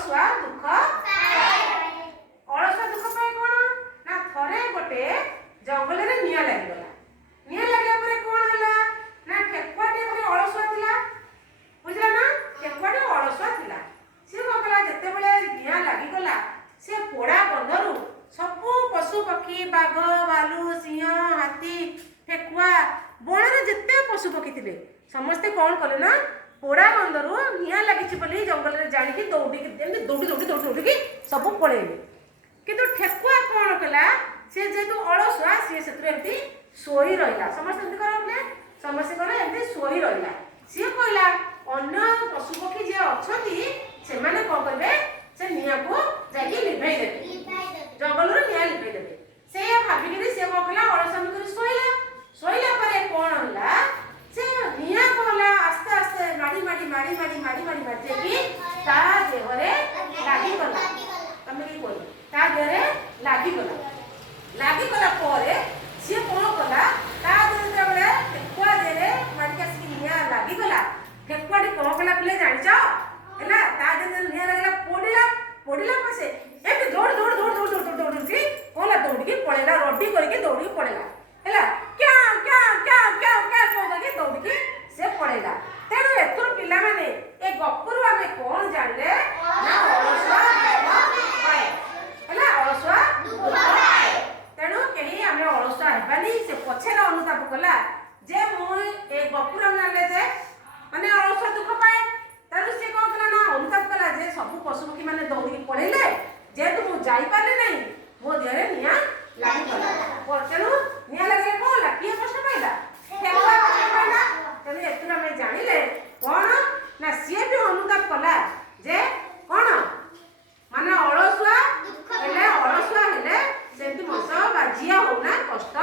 ଅଳସୁଆ ଦୁଃଖ ଅଳସୁଆ ଦୁଃଖ ପାଇଁ କ'ଣ ନା ଥରେ ଗୋଟେ ଜଙ୍ଗଲରେ ନିଆଁ ଲାଗିଗଲା। ନିଆଁ ଲାଗିଲା ପରେ କ'ଣ ହେଲା ନା ଠେକୁଆଟି ଗୋଟେ ଅଳସୁଆ ଥିଲା, ବୁଝିଲା ନା? ଠେକୁଆଟି ଅଳସୁଆ ଥିଲା। ସିଏ କ'ଣ କଲା, ଯେତେବେଳେ ନିଆଁ ଲାଗିଗଲା ସେ ପୋଡ଼ା ଗନ୍ଧରୁ ସବୁ ପଶୁ ପକ୍ଷୀ ବାଘ ଭାଲୁ ସିଂହ ହାତୀ ଠେକୁଆ ବଣରେ ଯେତେ ପଶୁ ପକ୍ଷୀ ଥିଲେ ସମସ୍ତେ କ'ଣ କଲେ ନା ପୋଡ଼ା ଗନ୍ଧରୁ ନିଆଁ ଲାଗିଛି ବୋଲି ଜଙ୍ଗଲରେ ଜାଣିକି ଦୌଡ଼ିକି ଯେମିତି ଦୌଡ଼ିକି ସବୁ ପଳେଇଲେ। କିନ୍ତୁ ଠେକୁଆ କ'ଣ କଲା, ସେ ଯେହେତୁ ଅଳସୁଆ ସିଏ ସେଥିରେ ଏମିତି ଶୋଇ ରହିଲା। ସମସ୍ତେ ଏମିତି କରନ୍ତି, ସମସ୍ତେ କଲେ ଏମିତି ଶୋଇ ରହିଲା। ସିଏ କହିଲା ଅନ୍ୟ ପଶୁପକ୍ଷୀ ଯିଏ ଅଛନ୍ତି ସେମାନେ କ'ଣ କରିବେ, ସେ ନିଆଁକୁ ଯାଇକି ଲିଭେଇ ଦେବେ, ଜଙ୍ଗଲରୁ ନିଆଁ ଲିଭେଇ ଦେବେ। ସେଇଆ ଭାବିକିରି ସିଏ କ'ଣ କଲା, ଅଳସୁଆ କରି ଶୋଇଲା। ଶୋଇଲା ପରେ କ'ଣ ହେଲା, ସେ ନିଆଁ କ'ଣ ହେଲା ଆସ୍ତେ ଆସ୍ତେ ମାଡ଼ି ଯାଇକି ତା ଦେହରେ ଲାଗିଗଲା। ତମେ କି କହିଲ, ତା ଦେହରେ ଲାଗିଗଲା ପରେ ସିଏ କ'ଣ କଲା, ତା ଦେହରେ ଯେତେବେଳେ ଠେକୁଆ ଦେହରେ ମାଡ଼ିକି ଆସିକି ନିଆଁ ଲାଗିଗଲା, ଠେକୁଆଟି କ'ଣ କଲା ପିଲେ ଜାଣିଛ ହେଲା, ତା ଦେହରେ ନିଆଁ ଲାଗିଲା ପୋଡ଼ିଲା ପଛେ ଏମିତି ଦୌଡ଼ିକି ପଳେଇଲା, ରଡି କରିକି ଦୌଡ଼ିକି ପଳେଇଲା ହେଲା, କରିକି ଦୌଡ଼ିକି ସେ ପଳେଇଲା। ତେଣୁ ଏଥିରୁ ପିଲାମାନେ ଏ ଗପରୁ ଆମେ କ'ଣ ଜାଣିଲେ ନା ଅଳସୁଆ ତେଣୁ କେହି ଆମେ ଅଳସୁଆ ହେବାନି। ସେ ପଛରେ ଅନୁତାପ କଲା ଯେ ମୁଁ ଏ ଗପୁର ଜାଣିଲେ ଯେ ମାନେ ଅଳସୁଆ ଦୁଃଖ ପାଏ। ତେଣୁ ସେ କ'ଣ କଲା ନା ଅନୁତାପ କଲା ଯେ ସବୁ ପଶୁପକ୍ଷୀ ମାନେ ଦୌଡ଼ିକି ପଳେଇଲେ, ଯେହେତୁ ମୁଁ ଯାଇପାରିଲି ନାହିଁ ମୋ ଦେହରେ ନିଆଁ ଲାଗିଗଲା। ତେଣୁ ନିଆଁ ଲାଗିଲେ କ'ଣ ହେଲା, କିଏ କଷ୍ଟ ପାଇଲା, ଠେକୁଆ କଷ୍ଟ ପାଇଲା। ତେଣୁ ଏଥିରୁ ଆମେ ଜାଣିଲେ କ'ଣ ନା ସିଏ ବି ଅନୁତାପ କଲା ଯେ କ'ଣ ମାନେ ଅଳସୁଆ ହେଲେ ସେମିତି ମଣିଷ ବା ଝିଅ ହଉନା କଷ୍ଟ